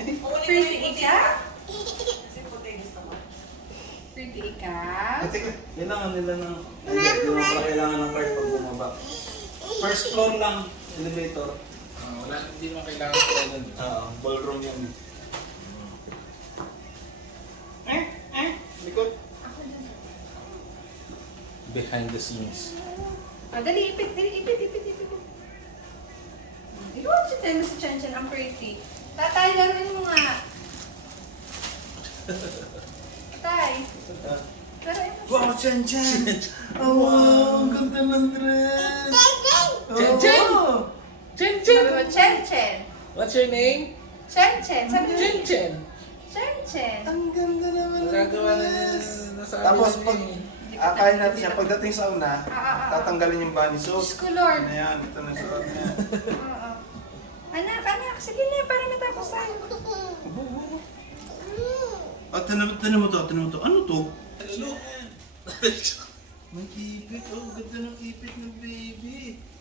Pretty ikaw? Pretty ikaw? Kailangan nila ng... Hindi mo pala kailangan ng card pag bumaba. First floor lang, elevator. Wala, hindi naman kailangan ko doon. Ballroom yan. Likod. Behind the scenes. Dali, ipit. Iwan si Temo si Chanchan, ang pretty. Tatay, laruin mo nga. Tay, laruin mo siya. Wow, Chan Chan! Oh, wow, ang ganda ng dress! Chan Chan! Chen Chen! Sabi mo, Chen Chen. What's your name? Chen Chen. Sabi mo, Chen Chen! Chen Chen. Ang ganda naman ng Nagagawa na dress! nasabi Tapos na pag niya akayin natin siya, pagdating sa una, Ah. tatanggalin yung bunny suit. Diyos ko, Lord. Ano yan? Ito na suot niya. Oo. Anak, sige na, para matapos tayo. Oh, tinan mo to. Ano to? Ano? May ipit. Oh, ganda ng ipit ng baby.